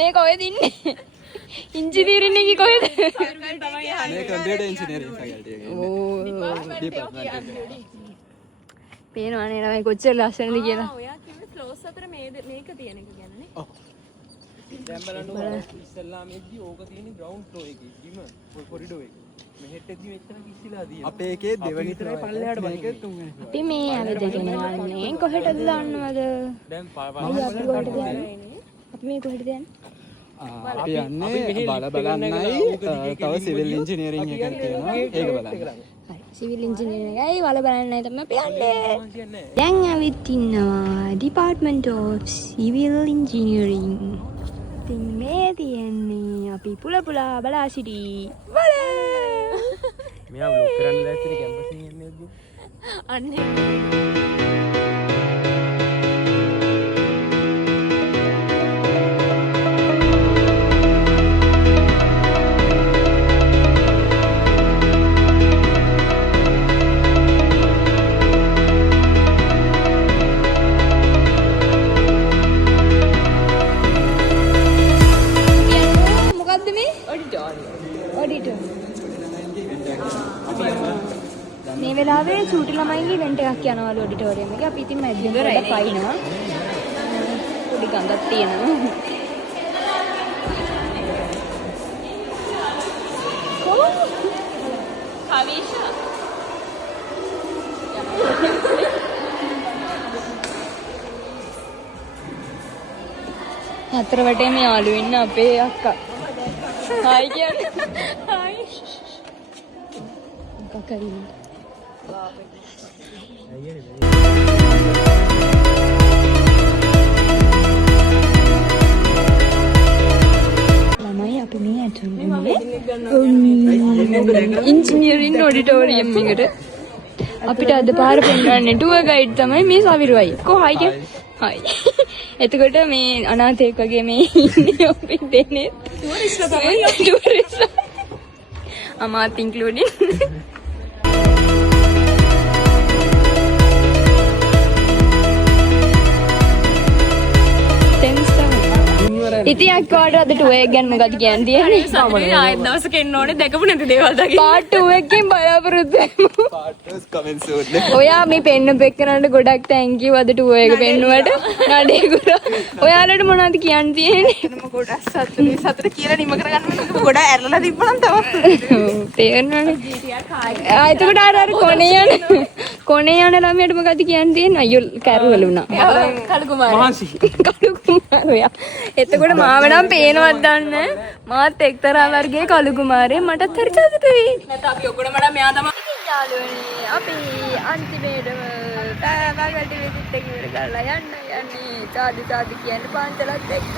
මේ කොහෙද ඉන්නේ? ඉංජිනේරින් එකේ කොහෙද? මේ කම්පියුටර් ඉංජිනේරින් ෆැකල්ටි එකේ. පේනවා නේද මේ කොච්චර ලස්සනද කියලා. ඔයා කිව්වේ ෆ්ලෝස් අතර මේක තියෙන එක ගැනනේ. ඔව්. දැන් බලන්න ඉස්සල්ලාමේදී ඕක තියෙන්නේ ග්‍රවුන්ඩ් ෆ්ලෝ එකේ. බිම කොරිඩෝ එකේ. මෙහෙටදී මෙච්චර කිසිලා දියා. අපේ එකේ දෙවෙනි තරයි පල්ලෙහාට මේක තුන්වෙනි. අපි මේ ඇවිදගෙන යන්නේ කොහෙටද දන්නවද? දැන් අපි කොහෙටද යන්නේ? අපි මේ කොහෙටද යන්නේ? අපි යන්නේ බල බලන්නයි තව සිවිල් ඉංජිනේරින් එකක් තියෙනවා ඒක බලන්න. සිවිල් ඉංජිනේරින් එකයි වල බලන්නයි තමයි අපි යන්නේ. දැන් ඇවිත් ඉන්නවා ඩිපාර්ට්මන්ට් ඔෆ් සිවිල් ඉංජිනේරින්. ඉතින් මේ තියෙන්නේ අපි පුලා බලා සිටි වල. මෙයා බ්ලොක් කරන්න දැක්කේ කැම්පස් එකේ ඉන්නේ නේද? අන්නේ මේ වෙලාවේ චූටි ළමයින්ගේ ඉවෙන්ට් එකක් යනවලු ඔඩිටෝරියම් එකේ. අපි ඉතින් මැදින් පොඩ්ඩක් පයින්නවා. පොඩි ගඟක් තියෙනවා. කවිෂා හතර වටේ මේ යාළු ඉන්න අපේ අක්කා. හායි කියන්නේ. හායි. කකරින්. ළමයි අපි මේ ඇතුළේ ඉංජිනේරින් ඔඩිටෝරියම් එකට අපිට අද පාර පෙන්වන්නේ ටුවර් ගයිඩ් තමයි මේ සවිරුවයි. කොහොයි කිය? හායි. එතකොට මේ අනාථයෙක් වගේ මේ ඉන්නේ අපි දෙන්නේ ටුවරිස්ට්ලා තමයි. ටුවරිස්ට්ලා. අමාත් ඉන්ක්ලූඩින්. ඉතින් අක්කවට අද ටුවර් එක ගැන මොකද කියන්න තියෙන්නේ? සමහරවිට ආයෙත් දවසක එන්න ඕනේ දැකපු නැති දේවල් දකින්න. පාර්ට් 2 එකකින් බලාපොරොත්තු වෙමු. Partners comment සෝඩ්. ඔයා මේ පෙන්නපු එක්කනට ගොඩක් තැන්ක් යූ අද ටුවර් එක පෙන්නුවට. නඩේ ගුරා. ඔයාලට මොනවද කියන්න තියෙන්නේ? මම ගොඩක් සතුට කියලා නිම කරගන්න ගොඩක් ඇරලා තිබ්බනම් තව. ඔව් තේරෙනවනේ. එතකොට අර කොනේ යන ළමයට මොකද කියන්න තියෙන්නේ? අයියෝ කැරුවල උනා. කලු කුමාරයා. මහන්සි. කලු කුමාරයා. එතකොට මාව නම් පේනවත් දන්නේ මාත් එක්තරා වර්ගයේ කලු කුමාරයා මටත් හරි සතුටුයි. නැත්නම් අපි ඔක්කොම මඩ මෙයා තමයි. යාළුවනේ අපි අන්තිමේටම පැවැටි විසිට ඉවර කරලා යන්නේ සාදු කියන්නේ පාන්සලත් එක්ක